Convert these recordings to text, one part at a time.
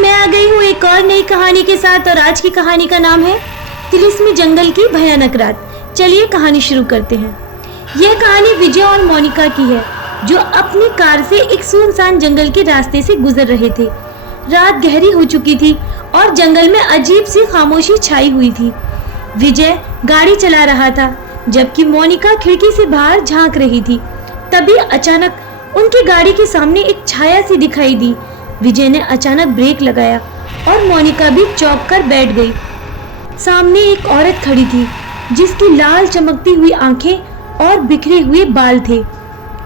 मैं आ गई हूँ एक और नई कहानी के साथ और आज की कहानी का नाम है तिलिस्मी जंगल की भयानक रात। चलिए कहानी शुरू करते हैं। यह कहानी विजय और मोनिका की है जो अपनी कार से एक सुनसान जंगल के रास्ते से गुजर रहे थे। रात गहरी हो चुकी थी और जंगल में अजीब सी खामोशी छाई हुई थी। विजय गाड़ी चला रहा था जबकि मोनिका खिड़की से बाहर झांक रही थी। तभी अचानक उनकी गाड़ी के सामने एक छाया सी दिखाई दी। विजय ने अचानक ब्रेक लगाया और मोनिका भी चौंक कर बैठ गई। सामने एक औरत खड़ी थी जिसकी लाल चमकती हुई आंखें और बिखरे हुए बाल थे।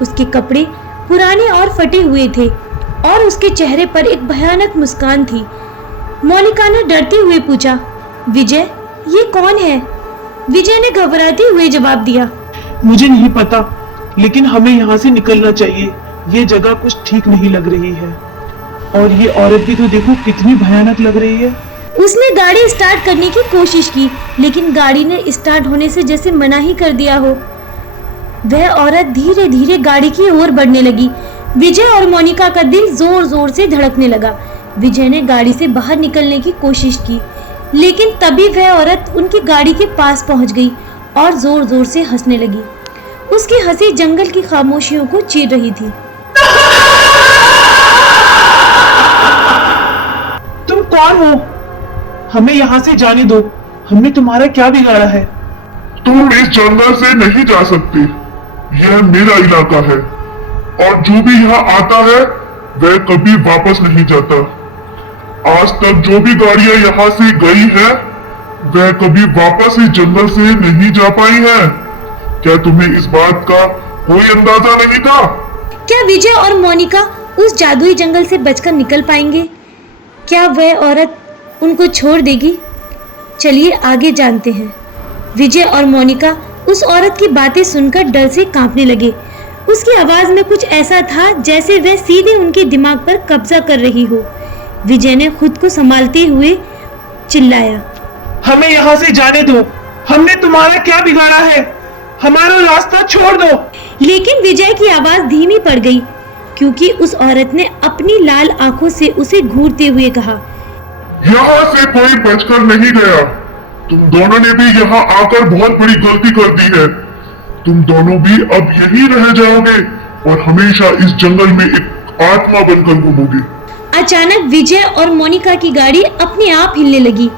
उसके कपड़े पुराने और फटे हुए थे और उसके चेहरे पर एक भयानक मुस्कान थी। मोनिका ने डरते हुए पूछा, विजय ये कौन है? विजय ने घबराते हुए जवाब दिया, मुझे नहीं पता, लेकिन हमें यहाँ से निकलना चाहिए। ये जगह कुछ ठीक नहीं लग रही है और ये औरत भी तो देखो कितनी भयानक लग रही है। उसने गाड़ी स्टार्ट करने की कोशिश की लेकिन गाड़ी ने स्टार्ट होने से जैसे मना ही कर दिया हो। वह औरत धीरे धीरे गाड़ी की ओर बढ़ने लगी। विजय और मोनिका का दिल जोर जोर से धड़कने लगा। विजय ने गाड़ी से बाहर निकलने की कोशिश की लेकिन तभी वह औरत उनकी गाड़ी के पास पहुंच गई और जोर जोर से हंसने लगी। उसकी हंसी जंगल की खामोशियों को चीर रही थी। तुम कौन हो? हमें यहाँ से जाने दो। हमने तुम्हारा क्या बिगाड़ा है? तुम इस जंगल से नहीं जा सकते। यह मेरा इलाका है और जो भी यहाँ आता है वह कभी वापस नहीं जाता। आज तक जो भी गाड़ियां यहाँ से गई है वह कभी वापस इस जंगल से नहीं जा पाई है। क्या तुम्हें इस बात का कोई अंदाजा नहीं था? क्या विजय और मोनिका उस जादुई जंगल से बचकर निकल पाएंगे? क्या वह औरत उनको छोड़ देगी? चलिए आगे जानते हैं। विजय और मोनिका उस औरत की बातें सुनकर डर से कांपने लगे। उसकी आवाज में कुछ ऐसा था जैसे वह सीधे उनके दिमाग पर कब्जा कर रही हो। विजय ने खुद को संभालते हुए चिल्लाया, हमें यहाँ से जाने दो। हमने तुम्हारा क्या बिगाड़ा है? हमारा रास्ता छोड़ दो। लेकिन विजय की आवाज धीमी पड़ गई क्योंकि उस औरत ने अपनी लाल आंखों से उसे घूरते हुए कहा, यहाँ से कोई बचकर नहीं गया। तुम दोनों ने भी यहाँ आकर बहुत बड़ी गलती कर दी है। तुम दोनों भी अब यहीं रह जाओगे और हमेशा इस जंगल में एक आत्मा बनकर घूमोगे। अचानक विजय और मोनिका की गाड़ी अपने आप हिलने लगी।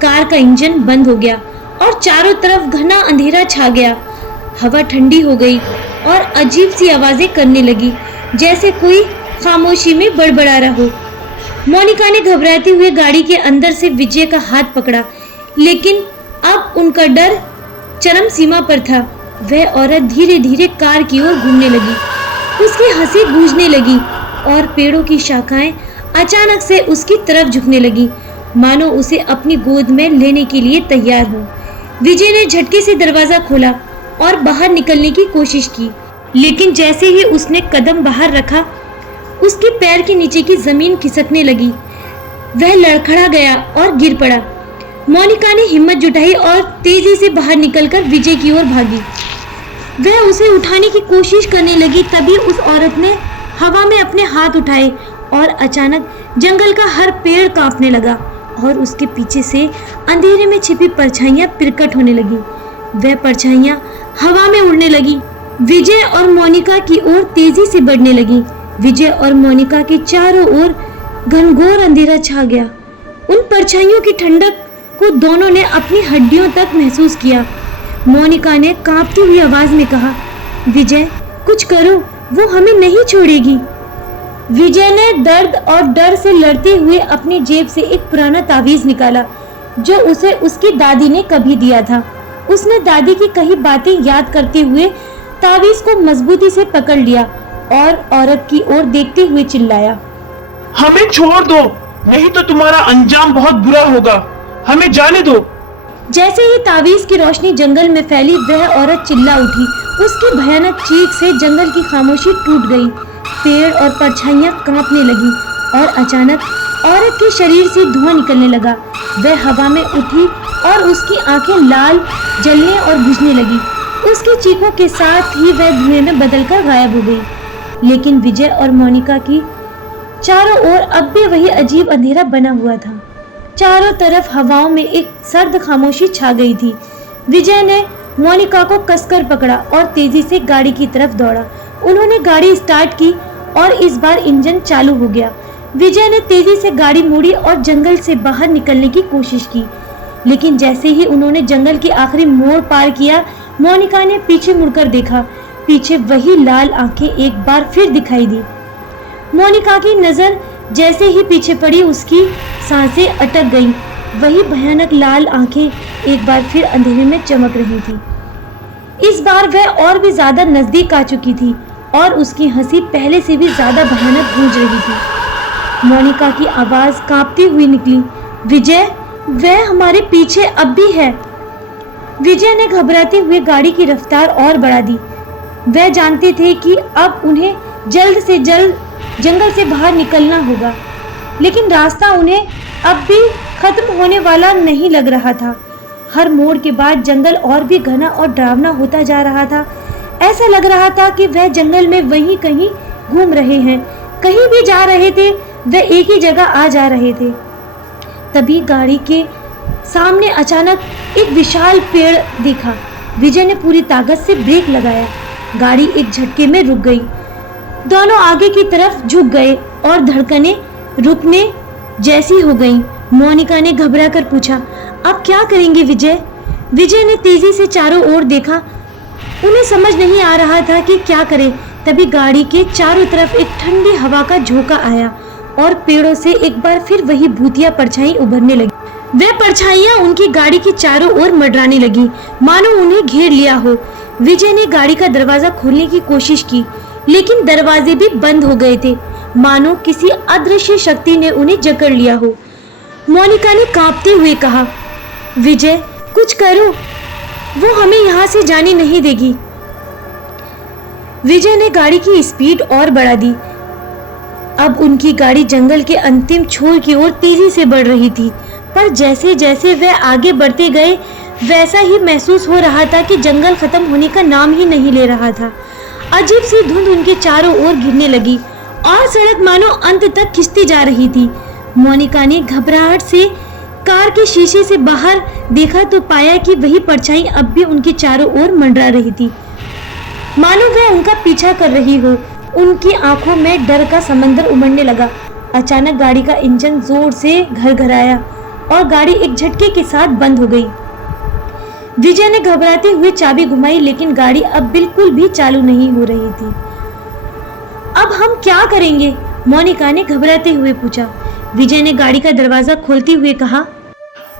कार का इंजन बंद हो गया और चारों तरफ घना अंधेरा छा गया। हवा ठंडी हो गई और अजीब सी आवाजें करने लगी जैसे कोई खामोशी में बड़बड़ा रहा हो। मोनिका ने घबराते हुए गाड़ी के अंदर से विजय का हाथ पकड़ा लेकिन अब उनका डर चरम सीमा पर था। वह औरत धीरे धीरे कार की ओर घूमने लगी। उसकी हंसी गूंजने लगी और पेड़ों की शाखाएं अचानक से उसकी तरफ झुकने लगी मानो उसे अपनी गोद में लेने के लिए तैयार हो। विजय ने झटके से दरवाजा खोला और बाहर निकलने की कोशिश की लेकिन जैसे ही उसने कदम बाहर रखा उसके पैर के नीचे की जमीन खिसकने लगी। वह लड़खड़ा गया और गिर पड़ा। मोनिका ने हिम्मत जुटाई और तेजी से बाहर निकलकर विजय की ओर भागी। वह उसे उठाने की कोशिश करने लगी। तभी उस औरत ने हवा में अपने हाथ उठाए और अचानक जंगल का हर पेड़ कांपने लगा और उसके पीछे से अंधेरे में छिपी परछाइयां प्रकट होने लगी। वह परछाइयां हवा में उड़ने लगी, विजय और मोनिका की ओर तेजी से बढ़ने लगी। विजय और मोनिका के चारों ओर घनघोर अंधेरा छा गया। उन परछाइयों की ठंडक को दोनों ने अपनी हड्डियों तक महसूस किया। मोनिका ने कांपती हुई आवाज में कहा, विजय कुछ करो, वो हमें नहीं छोड़ेगी। विजय ने दर्द और डर से लड़ते हुए अपनी जेब से एक पुराना तावीज निकाला जो उसे उसकी दादी ने कभी दिया था। उसने दादी की कही बातें याद करते हुए तावीज को मजबूती से पकड़ लिया और औरत की ओर देखते हुए चिल्लाया, हमें छोड़ दो, नहीं तो तुम्हारा अंजाम बहुत बुरा होगा। हमें जाने दो। जैसे ही तावीज की रोशनी जंगल में फैली वह औरत चिल्ला उठी। उसकी भयानक चीख से जंगल की खामोशी टूट गई। पेड़ और परछाइयां कांपने लगी और अचानक औरत के शरीर से धुआं निकलने लगा। वह हवा में उठी और उसकी आंखें लाल जलने और बुझने लगी। उसकी चीखों के साथ ही वह धुएं में बदलकर गायब हो गई। लेकिन विजय और मोनिका की चारों ओर अब भी वही अजीब अंधेरा बना हुआ था। चारों तरफ हवाओं में एक सर्द खामोशी छा गई थी। विजय ने मोनिका को कसकर पकड़ा और तेजी से गाड़ी की तरफ दौड़ा। उन्होंने गाड़ी स्टार्ट की और इस बार इंजन चालू हो गया। विजय ने तेजी से गाड़ी मोड़ी और जंगल से बाहर निकलने की कोशिश की, लेकिन जैसे ही उन्होंने जंगल की आखिरी मोड़ पार किया, मोनिका ने पीछे मुड़कर देखा। पीछे वही लाल आंखें एक बार फिर दिखाई दी। मोनिका की नजर जैसे ही पीछे पड़ी, उसकी सांसें अटक गईं। वही भयानक लाल आंखें एक बार फिर अंधेरे में चमक रही थी। इस बार वह और भी ज्यादा नजदीक आ चुकी थी और उसकी हंसी पहले से भी ज्यादा भयानक गूंज रही थी। मोनिका की आवाज कांपती हुई निकली, विजय, वह हमारे पीछे अब भी है। विजय ने घबराते हुए गाड़ी की रफ्तार और बढ़ा दी। वह जानते थे कि अब उन्हें जल्द से जल्द जंगल से बाहर निकलना होगा, लेकिन रास्ता उन्हें अब भी खत्म होने वाला नहीं लग रहा था। हर मोड़ के बाद जंगल और भी घना और डरावना होता जा रहा था। ऐसा लग रहा था कि वह जंगल में वहीं कहीं घूम रहे हैं, कहीं भी जा रहे थे, वह एक ही जगह आ जा रहे थे। तभी गाड़ी के सामने अचानक एक विशाल पेड़ दिखा। विजय ने पूरी ताकत से ब्रेक लगाया। गाड़ी एक झटके में रुक गई। दोनों आगे की तरफ झुक गए और धड़कनें रुकने जैसी हो गईं। मोनिका ने घबरा कर पूछा, अब क्या करेंगे विजय? विजय ने तेजी से चारों ओर देखा। उन्हें समझ नहीं आ रहा था कि क्या करें। तभी गाड़ी के चारों तरफ एक ठंडी हवा का झोंका आया और पेड़ों से एक बार फिर वही भूतिया परछाई उभरने लगी। वह परछाइयां उनकी गाड़ी के चारों ओर मंडराने लगी, मानो उन्हें घेर लिया हो। विजय ने गाड़ी का दरवाजा खोलने की कोशिश की, लेकिन दरवाजे भी बंद हो गए थे, मानो किसी अदृश्य शक्ति ने उन्हें जकड़ लिया हो। मोनिका ने कांपते हुए कहा, विजय, कुछ करो, वो हमें यहाँ से जाने नहीं देगी। विजय ने गाड़ी की स्पीड और बढ़ा दी। अब उनकी गाड़ी जंगल के अंतिम छोर की ओर तेजी से बढ़ रही थी, पर जैसे जैसे वह आगे बढ़ते गए, वैसा ही महसूस हो रहा था कि जंगल खत्म होने का नाम ही नहीं ले रहा था। अजीब सी धुंध उनके चारों ओर घिरने लगी और सड़क मानो अंत तक खिंचती जा रही थी। मोनिका ने घबराहट से कार के शीशे से बाहर देखा तो पाया कि वही परछाई अब भी उनके चारों ओर मंडरा रही थी, मानो वह उनका पीछा कर रही हो। उनकी आंखों में डर का समंदर उमड़ने लगा। अचानक गाड़ी का इंजन जोर से घरघराया और गाड़ी एक झटके के साथ बंद हो गई। विजय ने घबराते हुए चाबी घुमाई, लेकिन गाड़ी अब बिल्कुल भी चालू नहीं हो रही थी। अब हम क्या करेंगे? मोनिका ने घबराते हुए पूछा। विजय ने गाड़ी का दरवाजा खोलते हुए कहा,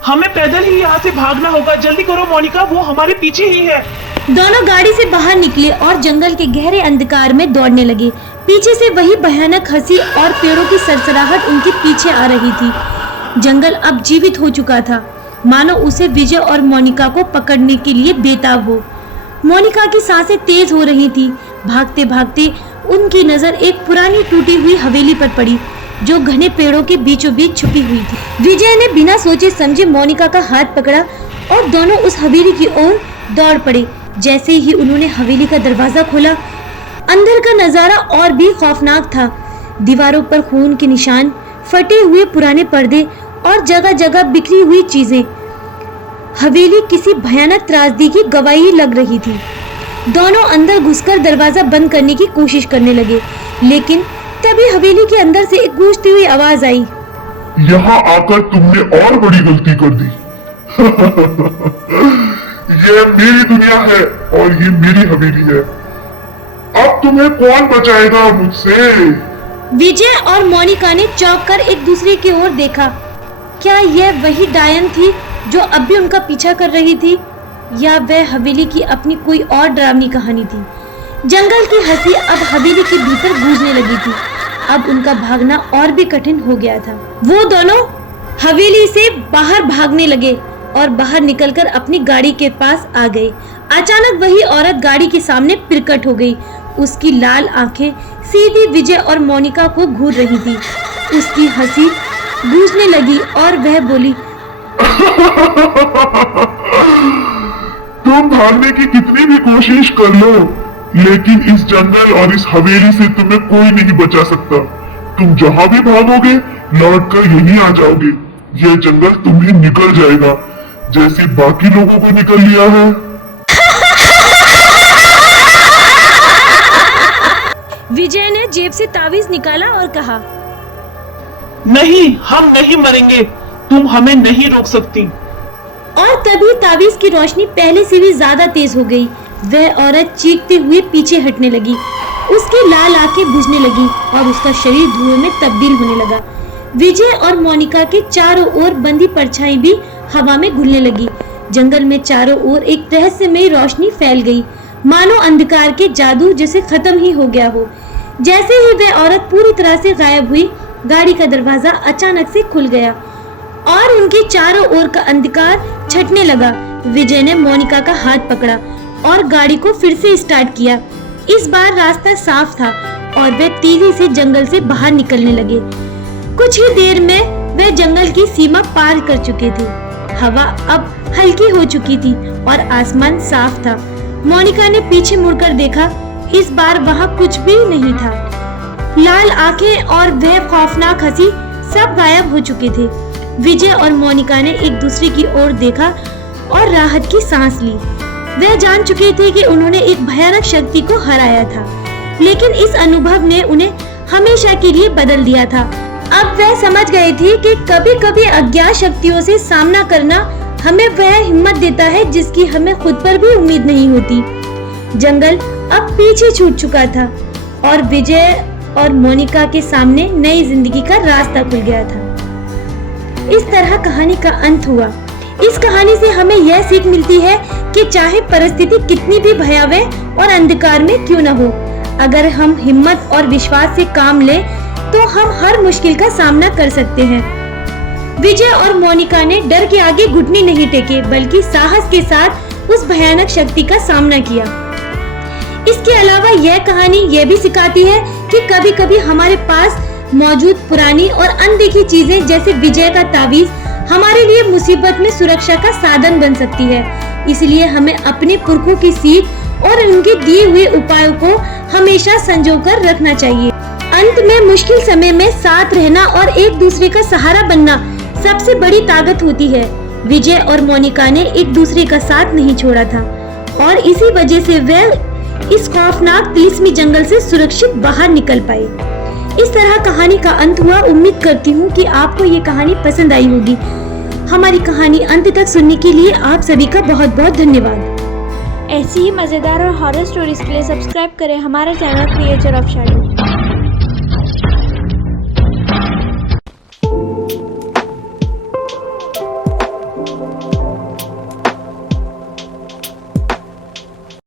हमें पैदल ही यहाँ से भागना होगा। जल्दी करो मोनिका, वो हमारे पीछे ही है। दोनों गाड़ी से बाहर निकले और जंगल के गहरे अंधकार में दौड़ने लगे। पीछे से वही भयानक हंसी और पेड़ों की सरसराहट उनके पीछे आ रही थी। जंगल अब जीवित हो चुका था, मानो उसे विजय और मोनिका को पकड़ने के लिए बेताब हो। मोनिका की सांसें तेज हो रही थी। भागते भागते उनकी नजर एक पुरानी टूटी हुई हवेली पर पड़ी, जो घने पेड़ों के बीचों बीच छुपी हुई थी। विजय ने बिना सोचे समझे मोनिका का हाथ पकड़ा और दोनों उस हवेली की ओर दौड़ पड़े। जैसे ही उन्होंने हवेली का दरवाजा खोला, अंदर का नजारा और भी खौफनाक था। दीवारों पर खून के निशान, फटे हुए पुराने पर्दे और जगह जगह बिखरी हुई चीजें। हवेली किसी भयानक त्रासदी की गवाही लग रही थी। दोनों अंदर घुसकर दरवाजा बंद करने की कोशिश करने लगे, लेकिन तभी हवेली के अंदर से एक गूंजती हुई आवाज आई, यहाँ आकर तुमने और बड़ी गलती कर दी। ये मेरी दुनिया है और ये मेरी हवेली है। अब तुम्हें कौन बचाएगा मुझसे? विजय और मोनिका ने चौंक कर एक दूसरे की ओर देखा। क्या यह वही डायन थी जो अब भी उनका पीछा कर रही थी, या वह हवेली की अपनी कोई और डरावनी कहानी थी? जंगल की हंसी अब हवेली के भीतर गूंजने लगी थी। अब उनका भागना और भी कठिन हो गया था। वो दोनों हवेली से बाहर भागने लगे और बाहर निकलकर अपनी गाड़ी के पास आ गए। अचानक वही औरत गाड़ी के सामने प्रकट हो गई। उसकी लाल आंखें सीधी विजय और मोनिका को घूर रही थी। उसकी हंसी गूंजने लगी और वह बोली, तुम भागने की कितनी भी कोशिश कर लो, लेकिन इस जंगल और इस हवेली से तुम्हें कोई नहीं बचा सकता। तुम जहां भी भागोगे लौट कर यहीं आ जाओगे। यह जंगल तुम्हें निकल जाएगा जैसे बाकी लोगों को निकल लिया है। विजय ने जेब से तावीज निकाला और कहा, नहीं, हम नहीं मरेंगे, तुम हमें नहीं रोक सकती। और तभी तावीज की रोशनी पहले से भी ज्यादा तेज हो गई। वह औरत चीखते हुए पीछे हटने लगी, उसकी लाल आंखें बुझने लगी और उसका शरीर धुएं में तब्दील होने लगा। विजय और मोनिका के चारों ओर बंधी परछाई भी हवा में घुलने लगी। जंगल में चारों ओर एक रहस्यमयी रोशनी फैल गई, मानो अंधकार के जादू जैसे खत्म ही हो गया हो। जैसे ही वह औरत पूरी तरह से गायब हुई, गाड़ी का दरवाजा अचानक से खुल गया और उनके चारों ओर का अंधकार छटने लगा। विजय ने मोनिका का हाथ पकड़ा और गाड़ी को फिर से स्टार्ट किया। इस बार रास्ता साफ था और वे तेजी से जंगल से बाहर निकलने लगे। कुछ ही देर में वे जंगल की सीमा पार कर चुके थे। हवा अब हल्की हो चुकी थी और आसमान साफ था। मोनिका ने पीछे मुड़कर देखा, इस बार वहाँ कुछ भी नहीं था। लाल आंखें और वह खौफनाक हंसी सब गायब हो चुके थे। विजय और मोनिका ने एक दूसरे की ओर देखा और राहत की सांस ली। वे जान चुके थे कि उन्होंने एक भयानक शक्ति को हराया था, लेकिन इस अनुभव ने उन्हें हमेशा के लिए बदल दिया था। अब वह समझ गए थे कि कभी-कभी अज्ञात शक्तियों से सामना करना हमें वह हिम्मत देता है जिसकी हमें खुद पर भी उम्मीद नहीं होती। जंगल अब पीछे छूट चुका था और विजय और मोनिका के सामने नई जिंदगी का रास्ता खुल गया था। इस तरह कहानी का अंत हुआ। इस कहानी से हमें यह सीख मिलती है कि चाहे परिस्थिति कितनी भी भयावह और अंधकार में क्यों न हो, अगर हम हिम्मत और विश्वास से काम लें तो हम हर मुश्किल का सामना कर सकते हैं। विजय और मोनिका ने डर के आगे घुटने नहीं टेके, बल्कि साहस के साथ उस भयानक शक्ति का सामना किया। इसके अलावा यह कहानी यह भी सिखाती है कि कभी-कभी हमारे पास मौजूद पुरानी और अनदेखी चीजें जैसे विजय का तावीज हमारे लिए मुसीबत में सुरक्षा का साधन बन सकती है। इसलिए हमें अपने पुरखों की सीख और उनके दिए हुए उपायों को हमेशा संजोकर रखना चाहिए। अंत में मुश्किल समय में साथ रहना और एक दूसरे का सहारा बनना सबसे बड़ी ताकत होती है। विजय और मोनिका ने एक दूसरे का साथ नहीं छोड़ा था और इसी वजह से वे इस खौफनाक तिलिस्मी जंगल से सुरक्षित बाहर निकल पाए। इस तरह कहानी का अंत हुआ। उम्मीद करती हूँ कि आपको ये कहानी पसंद आई होगी। हमारी कहानी अंत तक सुनने के लिए आप सभी का बहुत बहुत धन्यवाद। ऐसी ही मज़ेदार और हॉरर स्टोरीज के लिए सब्सक्राइब करें हमारा चैनल क्रिएचर ऑफ शैडो।